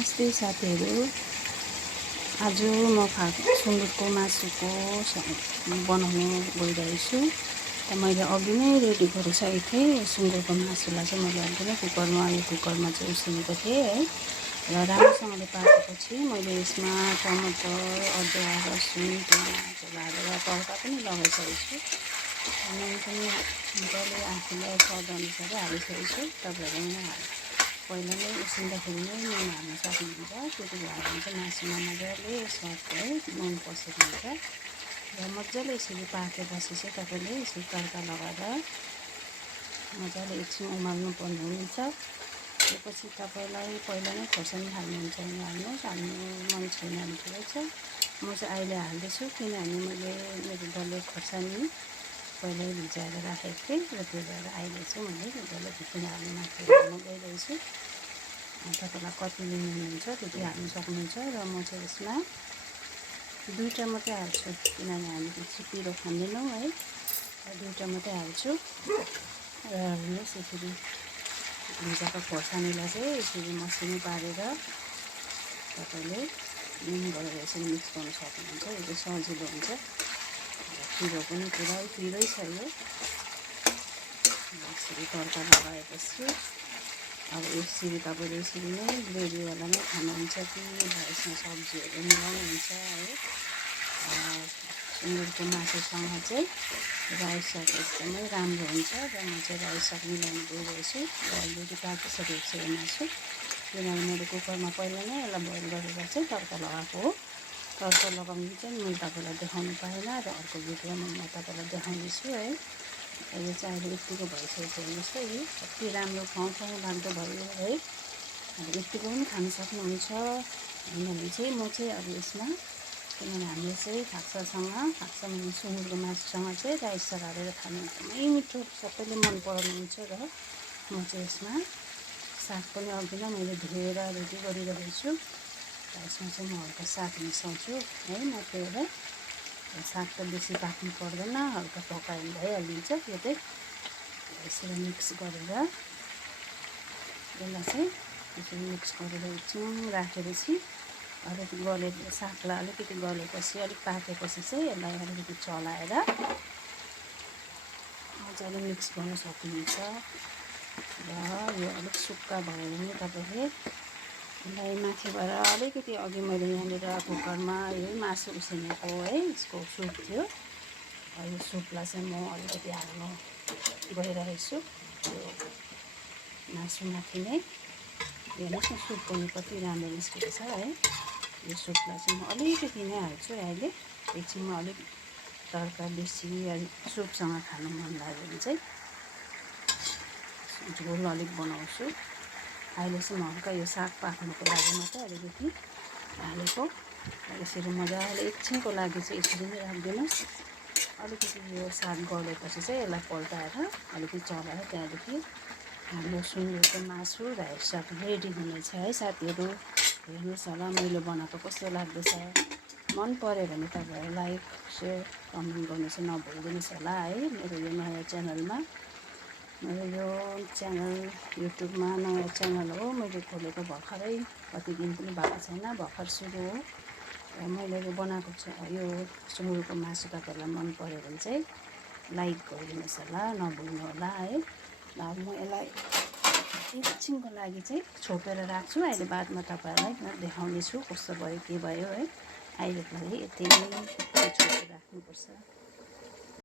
नमस्ते साथीहरू। आज म सुँगुरको मासुको बनाउनु गइरहेछु। त मैले अघि नै रेडी गरिसकेको थिएँ। सुँगुरको मासुलाई चाहिँ मैले अघि नै कुकरमा चाहिँ उसिनेको थिएँ है। र राम्रोसँगले पाकेपछि मैले यसमा टमाटर, अदुवा, लसुन, प्याज हालेर तड्का पनि लगाइसकेको छु। नुन पनि मजाले आफूलाई स्वाद अनुसारै हालिसकेको छु। तपाईँहरू पहिला नै उसिन्दाखेरि नै नुन हाल्न सक्नुहुन्छ। त्यति भएर चाहिँ मासुमा मजाले स्वाद है नुन पसेको हुन्छ। र मजाले यसरी पाकेपछि चाहिँ तपाईँले यसरी तड्का लगाएर मजाले एकछिन उमाल्नु पर्ने हुन्छ। त्यसपछि तपाईँलाई पहिला नै खोर्सानी हाल्नुहुन्छ भने हाल्नुहोस्, हाल्नु मन छैन भने ठिकै छ। म चाहिँ अहिले हाल्दैछु किनभने मैले मेरो डल्ले खोर्सानी पहिल्यै भिजाएर राखेको थिएँ र त्यो भएर अहिले चाहिँ मैले डल्ले खोर्सानी हाल्नु माथि हाल्नु गइरहेछु। तपाईँलाई कति लिनुहुन्छ त्यति हाल्नु सक्नुहुन्छ। र म चाहिँ यसमा 2टा मात्रै हाल्छु किनभने हामी बेसी पिरो खाँदैनौँ है। 2टा मात्रै हाल्छु। र हेर्नुहोस् यसरी भिजाएको खोर्सानीलाई चाहिँ यसरी मसिनो पारेर तपाईँले नुन गरेर यसरी मिक्स गर्नु सक्नुहुन्छ। यो चाहिँ सजिलो हुन्छ। पिरो पनि पुरै पिरै छ यो। यसरी तड्का लगाएपछि अब यसरी तपाईँले यसरी नै ग्रेभीवाला नै खानुहुन्छ कि यसमा सब्जीहरू मिलाउनुहुन्छ है। सुँगुरको मासुसँग चाहिँ रायो साग एकदमै राम्रो हुन्छ। र म चाहिँ रायो साग मिलाउनु गइरहेछु। र अलरेडी पाकिसकेको छ यो मासु किनभने मैले कुकरमा पहिला नै यसलाई बोइल गरेर चाहिँ तड्का लगाएको हो। तड्का लगाउनु चाहिँ मैले तपाईँलाई देखाउनु पाएन र अर्को भिडियोमा म तपाईँलाई देखाउनेछु है। यो चाहिँ अहिले यत्तिको भइसकेको छ। हेर्नुहोस् त यो कति राम्रो ठाउँ लाग्दो भयो है। अब यत्तिको पनि खान सक्नुहुन्छ। होइन भने चाहिँ म चाहिँ अब यसमा किनभने हामीले चाहिँ फाक्सा माने सुँगुरको मासुसँग चाहिँ रायो साग हालेर खानु एकदमै मिठो सबैले मन पराउनुहुन्छ। र म चाहिँ यसमा साग पनि अघि नै मैले धोएर रेडी गरिरहेको छु। र यसमा चाहिँ म हल्का साग मिसाउँछु है माथिबाट। साग त बेसी पाक्नु पर्दैन, हल्का पकायो भने भइहालिन्छ। यो चाहिँ यसरी मिक्स गरेर यसलाई चाहिँ यसरी मिक्स गरेर एकछिन राखेपछि अलिकति सागलाई अलिकति गलेपछि अलिक पाकेपछि चाहिँ यसलाई अलिकति चलाएर मजाले मिक्स गर्न सक्नुहुन्छ। र यो अलिक सुक्खा भयो भने तपाईँले यसलाई माथिबाट अलिकति अघि मैले यहाँनिर कुकरमा यही मासु उसिनेको है यसको सुप थियो। यो सुपलाई चाहिँ म अलिकति हाल्नु गइरहेछु यो मासुमाथि नै। हेर्नुहोस् न सुप पनि कति राम्रो निस्केको छ है। यो सुपलाई चाहिँ म अलिकति नै हाल्छु अहिले। एकछिनमा अलिक तड्का बेसी सुपसँग खानु मन लाग्यो भने चाहिँ झोल अलिक बनाउँछु। अहिले चाहिँ म हल्का यो साग पाक्नुको लागि मात्रै अलिकति हालेको। यसरी मजाले एकछिनको लागि चाहिँ यसरी नै राखिदिनुहोस्। अलिकति यो साग गलेपछि चाहिँ यसलाई पल्टाएर अलिकति चलाएर त्यहाँदेखि हाम्रो सुँगुरको मासु रायो साग रेडी हुनेछ है साथीहरू। हेर्नुहोस् होला मैले बनाएको कस्तो लाग्दैछ। मन पऱ्यो भने तपाईँहरू लाइक सेयर कमेन्ट गर्नु चाहिँ नभुलिदिनुहोस् होला है। मेरो यो नयाँ च्यानलमा, मेरो यो च्यानल युट्युबमा नयाँ च्यानल हो। मैले खोलेको भर्खरै कति दिन पनि भएको छैन, भर्खर सुरु हो। र मैले यो बनाएको यो सुँगुरको मासु तपाईँहरूलाई मन पऱ्यो भने चाहिँ लाइक गरिदिनुहोस् होला, नभुल्नु होला है। र म यसलाई एकछिनको लागि चाहिँ छोपेर राख्छु। अहिले बादमा तपाईँहरूलाई देखाउनेछु कस्तो भयो के भयो है। अहिलेको लागि यति नै छोपेर राख्नुपर्छ।